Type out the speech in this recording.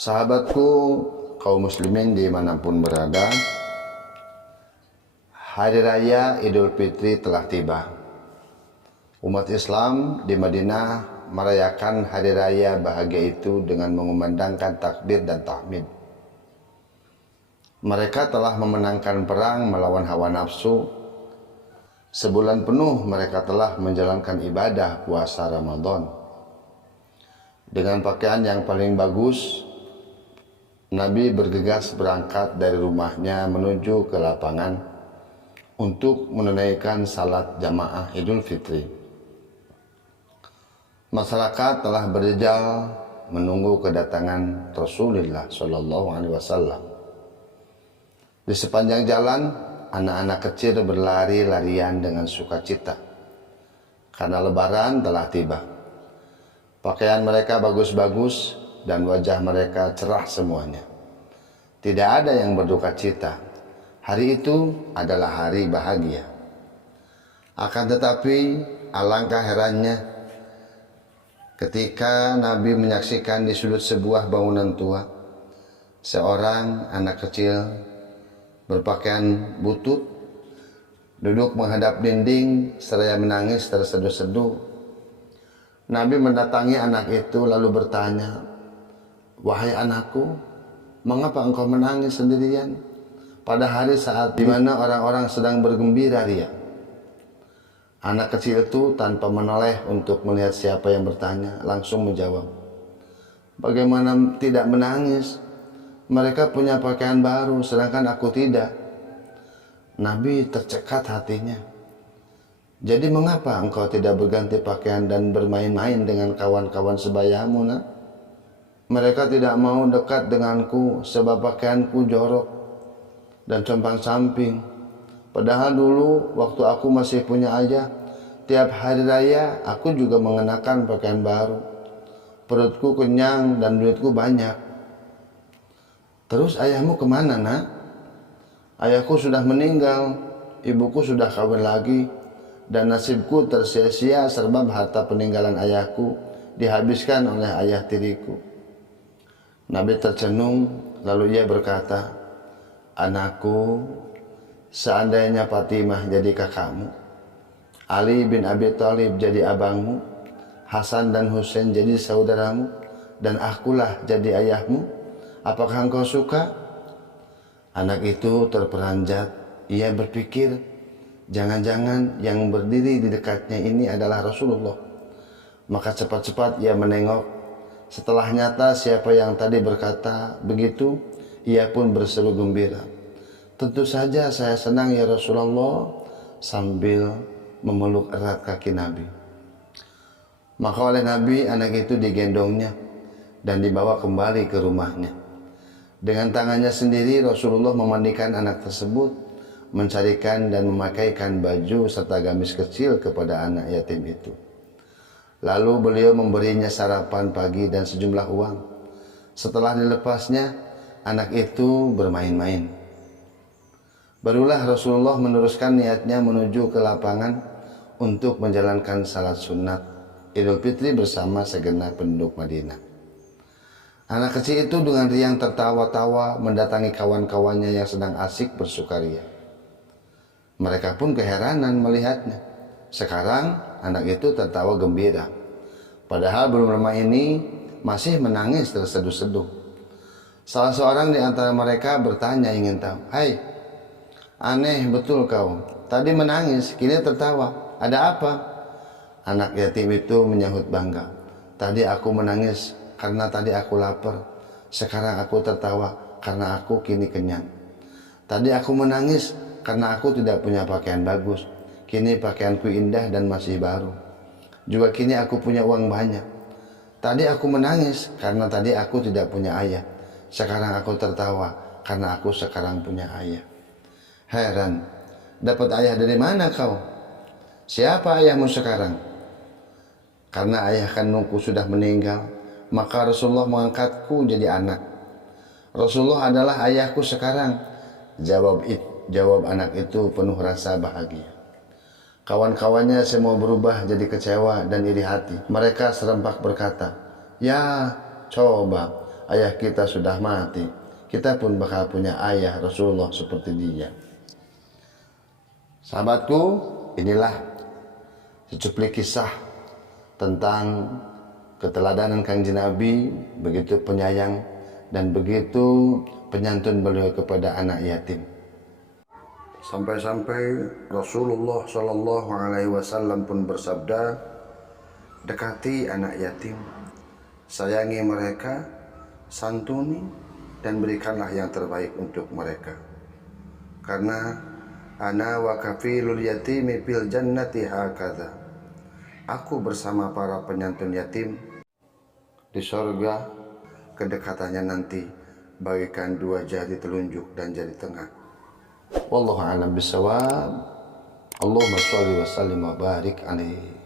Sahabatku, kaum muslimin dimanapun berada, Hari Raya Idul Fitri telah tiba. Umat Islam di Madinah merayakan Hari Raya bahagia itu dengan mengumandangkan takbir dan tahmid. Mereka telah memenangkan perang melawan hawa nafsu. Sebulan penuh mereka telah menjalankan ibadah puasa Ramadan. Dengan pakaian yang paling bagus, Nabi bergegas berangkat dari rumahnya menuju ke lapangan untuk menunaikan salat jamaah Idul Fitri. Masyarakat telah berjejal menunggu kedatangan Rasulullah SAW. Di sepanjang jalan, anak-anak kecil berlari-larian dengan sukacita karena Lebaran telah tiba. Pakaian mereka bagus-bagus dan wajah mereka cerah semuanya. Tidak ada yang berduka cita. Hari itu adalah hari bahagia. Akan tetapi alangkah herannya ketika Nabi menyaksikan di sudut sebuah bangunan tua seorang anak kecil berpakaian butut duduk menghadap dinding seraya menangis terseduh-seduh. Nabi mendatangi anak itu lalu bertanya, "Wahai anakku, mengapa engkau menangis sendirian pada hari saat di mana orang-orang sedang bergembira ria?" Anak kecil itu tanpa menoleh untuk melihat siapa yang bertanya, langsung menjawab, "Bagaimana tidak menangis? Mereka punya pakaian baru, sedangkan aku tidak." Nabi tercekat hatinya. "Jadi mengapa engkau tidak berganti pakaian dan bermain-main dengan kawan-kawan sebayamu, nak? Mereka tidak mau dekat denganku sebab pakaianku jorok dan compang-camping. Padahal dulu waktu aku masih punya ayah, tiap hari raya aku juga mengenakan pakaian baru. Perutku kenyang dan duitku banyak." "Terus ayahmu kemana, nak?" "Ayahku sudah meninggal, ibuku sudah kawin lagi, dan nasibku tersia-sia sebab harta peninggalan ayahku dihabiskan oleh ayah tiriku." Nabi tercenung, lalu ia berkata, "Anakku, seandainya Fatimah jadi kakakmu, Ali bin Abi Thalib jadi abangmu, Hasan dan Husain jadi saudaramu, dan akulah jadi ayahmu, apakah engkau suka?" Anak itu terperanjat. Ia berpikir, jangan-jangan yang berdiri di dekatnya ini adalah Rasulullah. Maka cepat-cepat ia menengok. Setelah nyata siapa yang tadi berkata begitu, ia pun berseru gembira, "Tentu saja saya senang ya Rasulullah," sambil memeluk erat kaki Nabi. Maka oleh Nabi anak itu digendongnya dan dibawa kembali ke rumahnya. Dengan tangannya sendiri Rasulullah memandikan anak tersebut, mencarikan dan memakaikan baju serta gamis kecil kepada anak yatim itu. Lalu beliau memberinya sarapan pagi dan sejumlah uang. Setelah dilepasnya, anak itu bermain-main. Barulah Rasulullah meneruskan niatnya menuju ke lapangan untuk menjalankan salat sunat Idul Fitri bersama segenap penduduk Madinah. Anak kecil itu dengan riang tertawa-tawa mendatangi kawan-kawannya yang sedang asik bersukaria. Mereka pun keheranan melihatnya. Sekarang anak itu tertawa gembira, padahal belum lama ini masih menangis terseduh-seduh. Salah seorang di antara mereka bertanya ingin tahu, "Hai, aneh betul kau. Tadi menangis, kini tertawa. Ada apa?" Anak yatim itu menyahut bangga, "Tadi aku menangis karena tadi aku lapar. Sekarang aku tertawa karena aku kini kenyang. Tadi aku menangis karena aku tidak punya pakaian bagus. Kini pakaianku indah dan masih baru. Juga kini aku punya uang banyak. Tadi aku menangis karena tadi aku tidak punya ayah. Sekarang aku tertawa karena aku sekarang punya ayah." Heran, dapat ayah dari mana kau? Siapa ayahmu sekarang? Karena ayah kandungku sudah meninggal, maka Rasulullah mengangkatku jadi anak. Rasulullah adalah ayahku sekarang. Jawab anak itu penuh rasa bahagia. Kawan-kawannya semua berubah jadi kecewa dan iri hati. Mereka serempak berkata, "Ya, coba ayah kita sudah mati, kita pun bakal punya ayah Rasulullah seperti dia. Sahabatku, inilah secuplik kisah tentang keteladanan Kanjeng Nabi, begitu penyayang dan begitu penyantun beliau kepada anak yatim. Sampai-sampai Rasulullah Shallallahu Alaihi Wasallam pun bersabda, dekati anak yatim, sayangi mereka, santuni dan berikanlah yang terbaik untuk mereka. Karena ana wa kafilul yatimi fil jannati hakadha. Aku bersama para penyantun yatim di surga, kedekatannya nanti bagikan dua jari telunjuk dan jari tengah. Wallahu a'lam bishawab. Allahumma shalli wa sallim wa barik alaihi.